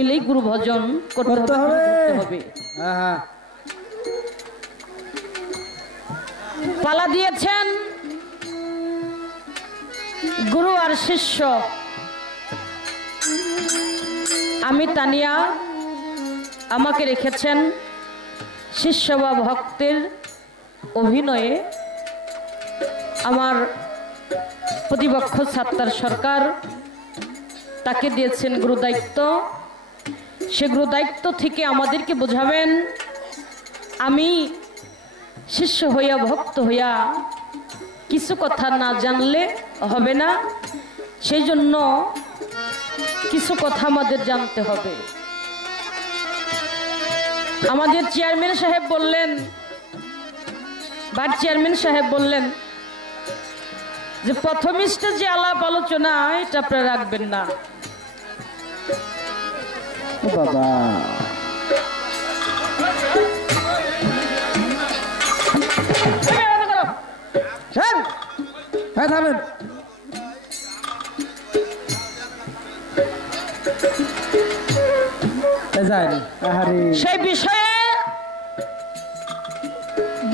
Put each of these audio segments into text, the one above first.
মিলেই গুরু ভজন করতে হবে। পালা দিয়েছেন গুরু আর শিষ্য। আমি তানিয়া, আমাকে রেখেছেন শিষ্য বা ভক্তের অভিনয়ে। আমার প্রতিপক্ষ সাত্তার সরকার, তাকে দিয়েছেন গুরু দায়িত্ব। সে গুরু দায়িত্ব থেকে আমাদেরকে বোঝাবেন আমি শিষ্য হইয়া ভক্ত হইয়া কিছু কথা না জানলে হবে না, সেই জন্য কিছু কথা আমাদের জানতে হবে। আমাদের চেয়ারম্যান সাহেব বললেন, ভাইস চেয়ারম্যান সাহেব বললেন যে প্রথম স্টেজে আলাপ আলোচনা এটা আপনারা রাখবেন না। বাবা থামেন। সেই বিষয়ে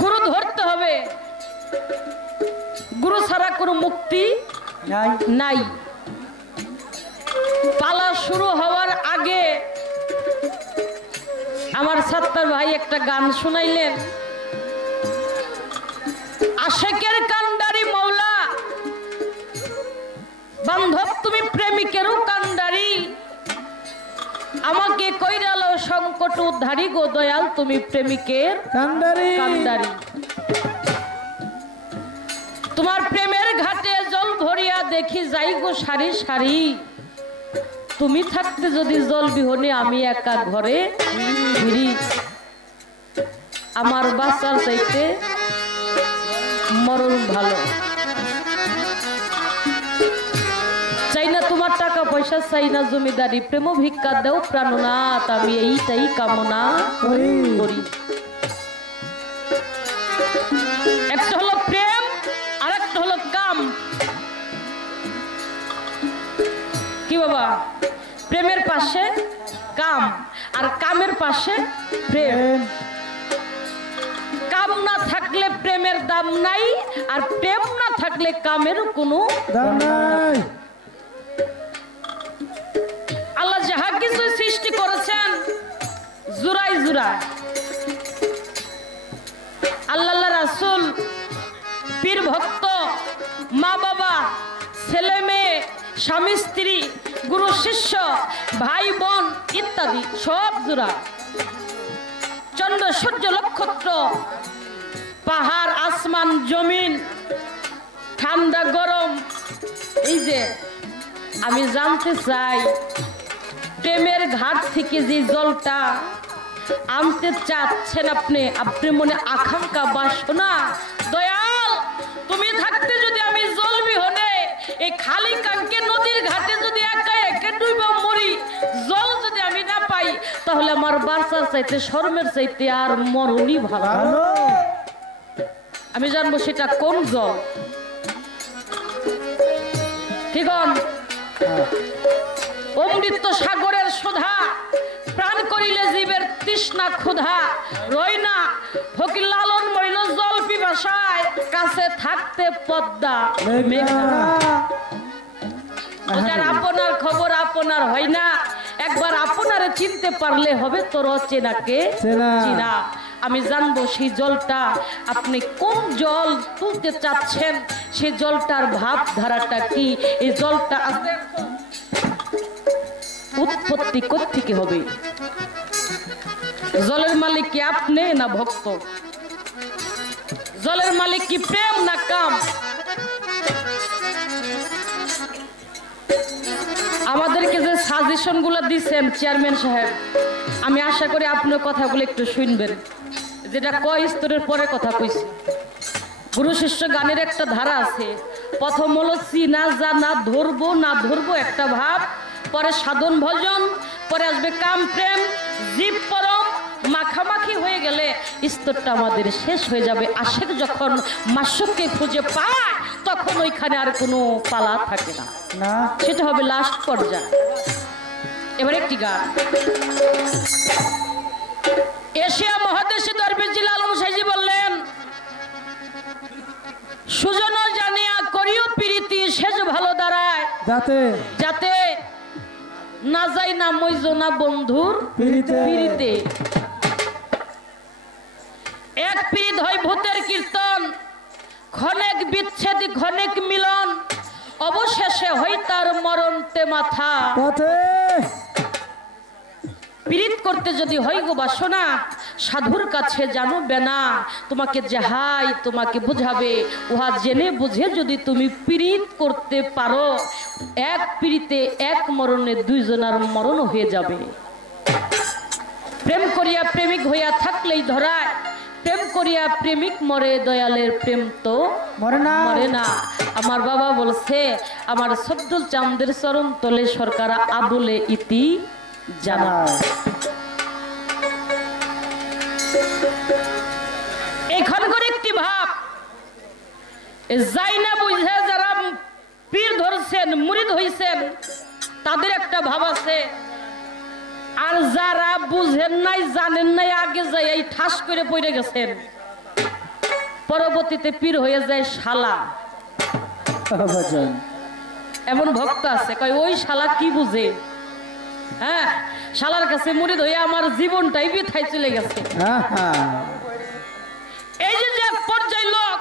গুরু ধরতে হবে। গুরু ছাড়া কোনো মুক্তি নাই। পালা শুরু হওয়ার আগে আমার সাত্তার ভাই একটা গান শুনাইলেন। আশেকের কান্ডারি মৌলা বান্ধব তুমি প্রেমিকেরও কান্ডারি, আমাকে কইরালো সংকট উদ্ধারি গো দয়াল তুমি প্রেমিকের কান্ডারি। তোমার প্রেমের ঘাটে জল ভরিয়া দেখি যাই গো সারি সারি, তুমি থাকতে যদি জল বিহনে আমি একা ঘরে ফিরি, আমার বাঁচার চাইতে মরণ ভালো। চাই না তোমার টাকা পয়সা, চাই না জমিদারি, প্রেম ভিক্ষা দেও প্রাণনাথ, আমি এইটাই কামনা করি। একটা হলো প্রেম আর একটা হলো কাম। কি বাবা? প্রেমের পাশে কাম আর কামের পাশে প্রেম। কাম না থাকলে প্রেমের দাম নাই, আর প্রেম না থাকলে কামের কোনো দাম নাই। আল্লাহ যাহা কিছু সৃষ্টি করেছেন জুরাই জুরাই, আল্লাহ রাসূল, পীর ভক্ত, মা বাবা, ছেলে মেয়ে, স্বামী স্ত্রী, গুরু শিষ্য, ভাই বোন ইত্যাদি সব জোড়া। চন্দ্র সূর্য নক্ষত্র, পাহাড় আসমান জমিন, ঠান্ডা গরম। এই যে আমি জানতে চাই, প্রেমের ঘাট থেকে যে জলটা আনতে চাচ্ছেন আপনি, আপনি মনে আকাঙ্ক্ষা বাসনা, দয়াল তুমি থাকতে যদি আমি জল বিহনে এই খালি কানকে নদীর ঘাটে যদি একা একা ডুইবা মরি, জল যদি আমি না পাই, তাহলে আমার বাঁচার চাইতে শর্মের চাইতে আর মরণই ভালো। আমি জানবো সেটা কোন জল। ঠিকন অমৃত সাগরের সুধা, প্রাণ করিলে জীবের তৃষ্ণা ক্ষুধা, রই না ফকির লালন মরিল জল পিপাসায়, কাছে থাকতে পদ্মা মেঘনা। আপনার খবর আপনার হয় না, একবার আপনারে চিনতে পারলে হবে তোর চেনাকে চিনা। আমি জানবো সেই জলটা আপনি কোন জল তুলতে চাচ্ছেন, সেই জলটার ভাব ধারাটা কি, এই জলটা উৎপত্তি কোত্থেকে হবে। জলের মালিক কি আপনি না ভক্ত? জলের মালিক কি প্রেম না কাম? আমাদেরকে যে সাজেশন গুলো দিচ্ছেন চেয়ারম্যান সাহেব, আমি আশা করি আপনার কথাগুলো একটু শুনবেন। যেটা কয় স্তরের পরে কথা কইছি। গুরু শিষ্য গানের একটা ধারা আছে, প্রথম হলো চিনা জানা, ধরবো না ধরবো একটা ভাব, পরে সাধন ভজন, পরে আসবে কাম প্রেম, জীব পরম, মাখামাখি হয়ে গেলে স্তরটা আমাদের শেষ হয়ে যাবে। আশেক যখন মাসুককে খুঁজে পায় তখন ওইখানে আর কোনো পালা থাকে না, সেটা হবে লাস্ট পর্যায়ে। এবার একটি গান। এশিয়া মহাদেশে দরবেশ জিলা আলম সাইজি বললেন, সুজন জানিয়া করিও প্রীতি শেষ ভালো দাঁড়ায়, যাতে যাতে না যাই না মইজো না বন্ধুর পিরিতে। এক পীড়িত হয় ভূতের কীর্তন, ক্ষণেক বিচ্ছেদ ক্ষণেক মিলন, অবশেষে হই তার মরণতে মাথা। পীড়িত করতে যদি হয় গো বাসনা, সাধুর কাছে জানো বেনা, তোমাকে যাহাই তোমাকে বুঝাবে, উহা জেনে বুঝে যদি তুমি পীড়িত করতে পারো, এক পীড়িতে এক মরণে দুইজনার মরণ হয়ে যাবে। প্রেম করিয়া প্রেমিক হইয়া থাকলেই ধরায়, প্রেম করিয়া প্রেমিক মরে, দয়ালের প্রেম তো মরে না। আমার বাবা বলছে, আমার সদ্দুল চাঁদের চরণ তলে সরকার আবুলে ইতি জানায়। এখানকার একটি ভাব যাই না বুঝে যারা পীর ধরছেন মুরিদ হইছেন তাদের একটা ভাব আছে, আর যারা বুঝেন নাই জানেন নাই আগে যাই এই ঠাস করে পড়ে গেছেন, পরবর্তীতে পীর হয়ে যায় শালা। এমন ভক্ত আছে কয় ওই শালা কি বুঝে, হ্যাঁ শালার কাছে মুরিদ হয়ে আমার জীবনটাই বৃথায় চলে গেছে। এই যে এক পর্যায় লোক,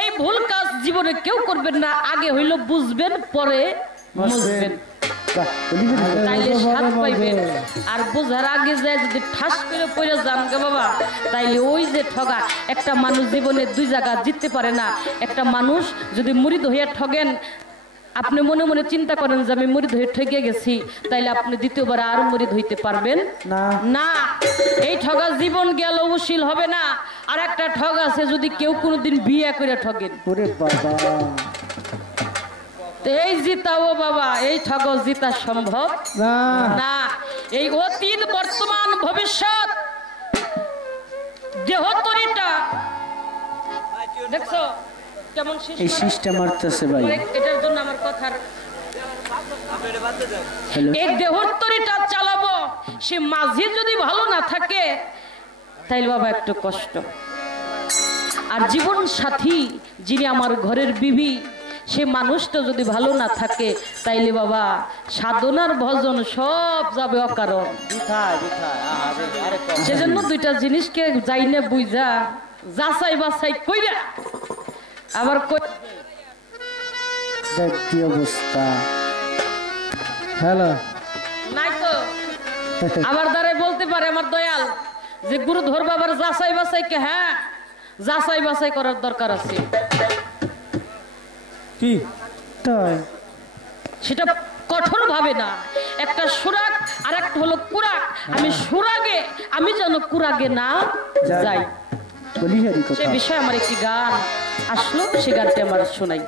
এই ভুল কাজ জীবনে কেউ করবেন না, আগে হইল বুঝবেন পরে বুঝবেন, তাইলে স্বাদ পাইবেন। আর বোঝার আগে যায় যদি ঠাস করে পড়ে যান গে বাবা, তাইলে ওই যে ঠগা, একটা মানুষ জীবনে দুই জায়গা জিততে পারে না। একটা মানুষ যদি মুরিদ হইয়া ঠগেন, আপনি মনে মনে চিন্তা করেন যে আমি মুরিদ হয়ে ঠকে গেছি, তাইলে আপনি দ্বিতীয়বার আর মুরিদ হইতে পারবেন না। এই ঠগা জীবন গেল উশীল হবে না। আর একটা ঠগ আছে, যদি কেউ কোনোদিন বিয়ে করে ঠগেন, এই জিতাও বাবা, এই ঠগ জিতা সম্ভব না। এই অতীত বর্তমান ভবিষ্যৎ দেহতরিটা দেখছো কেমন এই সিস্টেম মারতেছে ভাই, এটার জন্য আমার কথার এই দেহতরিটা চালাবো, সে মাঝি যদি ভালো না থাকে তাইলে বাবা একটু কষ্ট। আর জীবন সাথী যিনি আমার ঘরের বিবি, সে মানুষটা যদি ভালো না থাকে তাইলে বাবা সাধনার ভজন সব যাবে অকারণ। সেজন্য দুইটা জিনিসকে যাই না বুঝা যাচাই বাছাই কইরা আবার অবস্থা হ্যালো নাই তো আমার দ্বারাই বলতে পারে আমার দয়াল যে গুরু ধর বাবার যাচাই বাছাই কে, হ্যাঁ যাচাই বাছাই করার দরকার আছে। কি সেটা কঠোর ভাবে না, একটা সুরাগ আর একটা হলো কুরাগ। আমি সুরাগে আমি যেন কুরাগে না যাই, সে বিষয়ে আমার একটি গান আসলো, সে গানটি আমার শোনাই।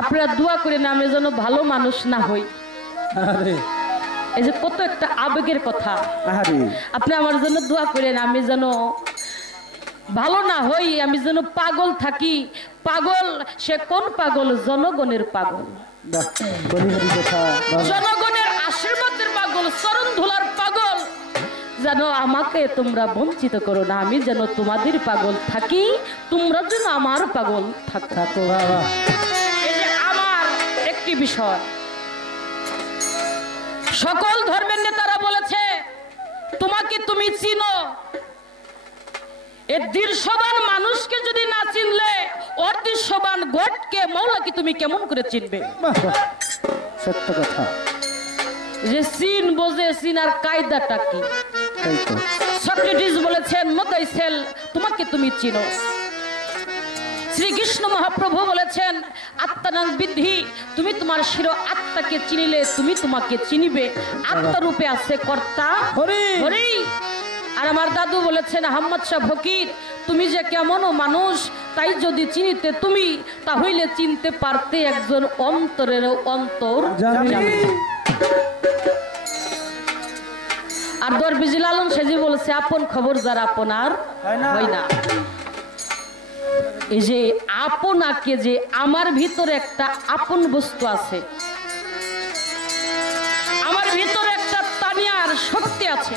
আপনারা দোয়া করেন আমি যেন ভালো মানুষ না হই। এই যে কত একটা আবেগের কথা। আপনি আমার জন্য দোয়া করেন, আমি যেন ভালো না হই, আমি যেন পাগল থাকি। পাগল সে কোন পাগল? জনগণের পাগল, জনগণের আশীর্বাদের পাগল, চরণ ধুলার পাগল। যেন আমাকে তোমরা বঞ্চিত করো না, আমি যেন তোমাদের পাগল থাকি, তোমরা যেন আমার পাগল থাকো। এই যে আমার একটি বিষয়, সকল ধর্মের নেতারা বলেছে তোমাকে তুমি চিনো। এর দৃশ্যবান মানুষকে যদি না চিনলে অদৃশ্যবান গডকে, মৌলাকে তুমি কেমন করে চিনবে? সত্য কথা। যে চিন বোঝে, চিনার কায়দাটা কি? সক্রেটিস বলেছেন নোতাইসেল, তোমাকে তুমি চিনো। শ্রীকৃষ্ণ মহাপ্রভু বলেছেন আত্মানাং বিদ্ধি, তুমি তোমার শির আত্মাকে চিনিলে তুমি তোমাকে চিনিবে। আত্মারূপে আছে কর্তা হরি। আর আমার দাদু বলেছেন আহমদ শাহ ফকির, তুমি যে কেমন মানুষ তাই যদি চিনিতে তুমি, তাহলে চিনতে পারতে একজন অন্তরের অন্তর। আর দরবেশ লালন সাজি বলেছে আপন খবর যার আপনার হয় না। এই যে আপনাকে, যে আমার ভিতরে একটা আপন বস্তু আছে, আমার ভিতরে একটা তানিয়ার শক্তি আছে।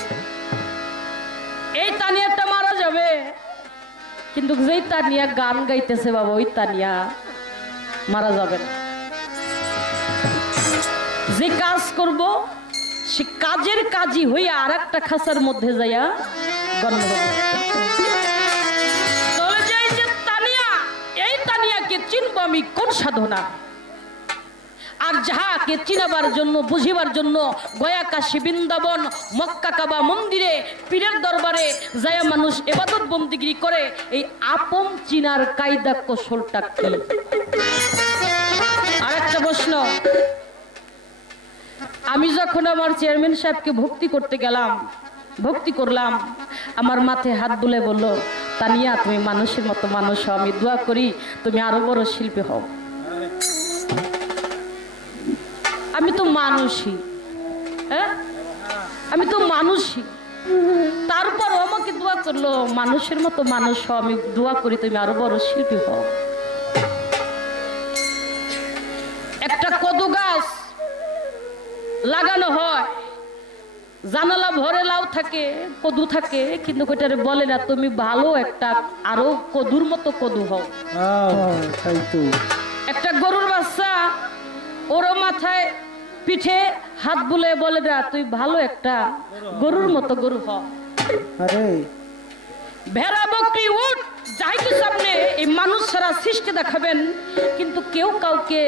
এই তানিয়াটা মারা যাবে, কিন্তু যেই তানিয়া গান গাইতেছে বাবা, ওই তানিয়া মারা যাবে না। যে কাজ করব সে কাজের কাজই হইয়া আর একটা খাঁচার মধ্যে যাইয়া গণ্য হবে। তবে যাই যে তানিয়া, এই তানিয়াকে চিনব আমি কোন সাধনা। আর যাহাকে চিনাবার জন্য, বুঝিবার জন্য গয়া কাশী বৃন্দাবন মক্কা কাবা মন্দিরে পীরের দরবারে যায় মানুষ ইবাদত বন্দিগিরি করে, এই আপন চিনার কায়দা কৌশলটা কি? আরেকটা প্রশ্ন, আমি যখন আমার চেয়ারম্যান সাহেবকে ভক্তি করতে গেলাম, ভক্তি করলাম, আমার মাথায় হাত বুলে বলল তানিয়া তুমি মানুষের মতো মানুষ হও, আমি দোয়া করি তুমি আরো বড় শিল্পী হও। আমি তো মানুষই, হ্যাঁ আমি তো মানুষই, তারপর আমাকে দোয়া করলো মানুষের মতো মানুষ হও, আমি দোয়া করি তুমি আরো বড় শিল্পী হও। একটা কদু গাছ লাগানো হয়, জানালা ভরে লাউ থাকে, কদু থাকে, কিন্তু ওইটারে বলে না তুমি ভালো একটা আরো কদুর মতো কদু হও। একটা গরুর বাচ্চা, ওর মাথায় পিঠে হাত বুলে বলে না তুই ভালো একটা গরুর মতো গরু হ। ভেড়া বকরি উট যাই কিছু আপনি এই মানুষ ছাড়া সৃষ্টি দেখাবেন, কিন্তু কেউ কাউকে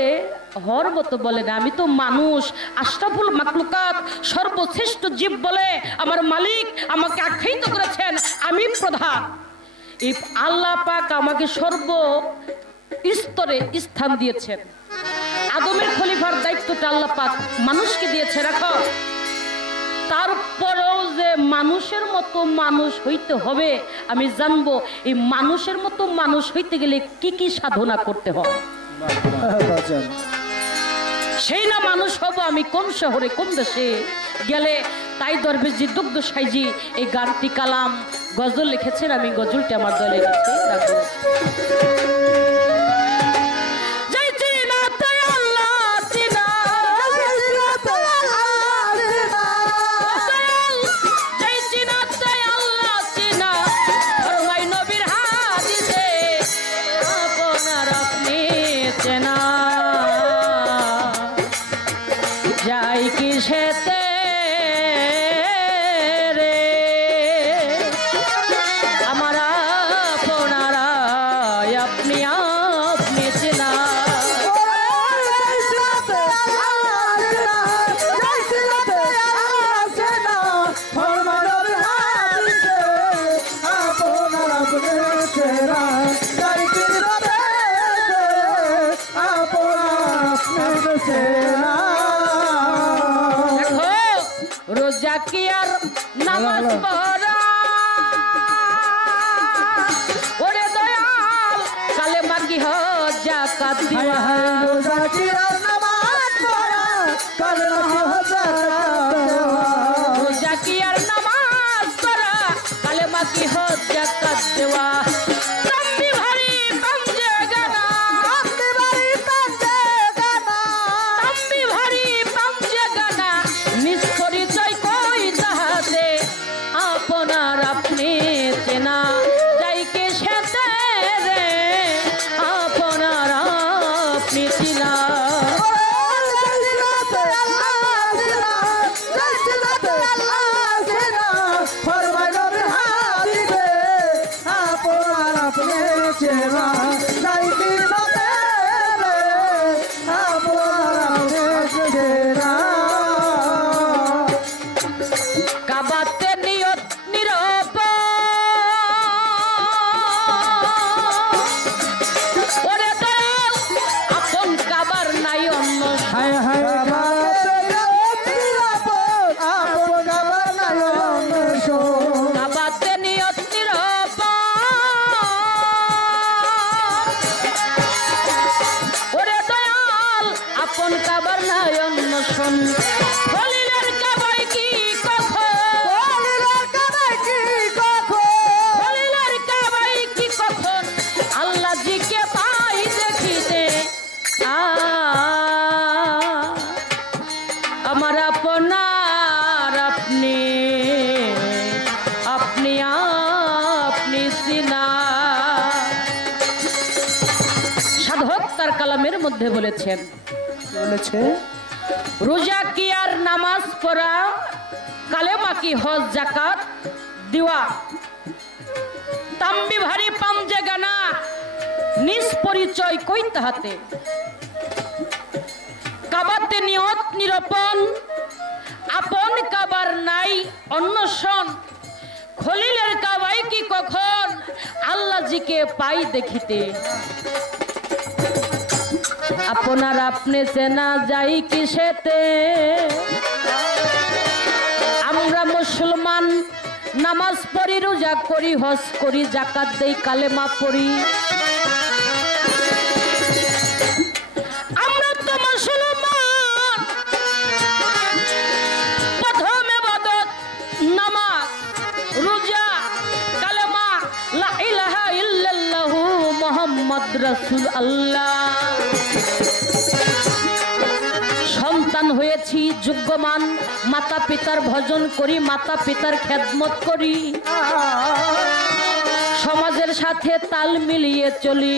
হর মতো বলে না। আমি তো মানুষ, আশরাফুল মাখলুকাত, সর্বশ্রেষ্ঠ জীব বলে আমার মালিক আমাকে আখ্যায়িত করেছেন, আমি প্রধান। এই আল্লাহ পাক আমাকে সর্ব স্তরে স্থান দিয়েছেন। আদমের খলিফার দায়িত্বটা আল্লাহ পাক মানুষকে দিয়েছে, রাখো। তারপরেও যে মানুষের মতো মানুষ হইতে হবে, আমি জানবো এই মানুষের মতো মানুষ হইতে গেলে কি কি সাধনা করতে হয়, সেই না মানুষ হব আমি কোন শহরে কোন দেশে গেলে। তাই দরবেশজি দুগ্ধ সাইজি এই গানটি কালাম গজল লিখেছেন, আমি গজলটি আমার দলে লিখেছি, রাখবো। রোজা কি আর নামাজ পড়া, ওরে দয়াল কালেমা কি হজ যাকাত দিয়া, রোজা কি আর নামাজ পড়া, কালেমা কি হজ যাকাত কি আর নামাজ পড়া কালেমা কি হজ যাকাত দেওয়া তম্বি ভারী পাঞ্জে গানা তম্বি ভারী পাঞ্জে গানা নিজ পরিচয় কই তাহাতে আপনার আপনি চেনা যাইকে সেতে রে আপনার আপনি চিনা কাবাতে নিয়ত নীরব ওরে দয়াল আপন কাবার নাই অন্য কাবাতে নিয়ত নীরব ওরে দয়াল আপন কাবার নাই অন্য শোন খলিলের কাবাই কি আল্লাহ জিকে পাই দেখিতে আমার আপনার আপনি আপনি আপনি চিনা সাধক তার কালামের মধ্যে বলেছেন রোজা কি আর নামাজ পড়া কালেমা কি হজ যাকাত দিওয়া তাম্বি ভারী পাঞ্জে গানা নিজ পরিচয় কই তাহাতে কাবাতে নিয়ত নিরূপণ আপন কাবার নাই অন্বেষণ খলিলের কাবাই কি কখন আল্লাহ জিকে পাই দেখিতে আপনার আপনি চেনা যাই কিসেতে আমরা মুসলমান নামাজ পড়ি রোজা করি হজ করি যাকাত দেই কালেমা পড়ি আমরা তো মুসলমান প্রথমে ইবাদত নামাজ রোজা কালেমা লা ইলাহা ইল্লাল্লাহু মুহাম্মদ রাসূলুল্লাহ সন্তান হয়েছি যোগ্যমান মাতা পিতার ভজন করি মাতা পিতার খেদমত করি সমাজের সাথে তাল মিলিয়ে চলি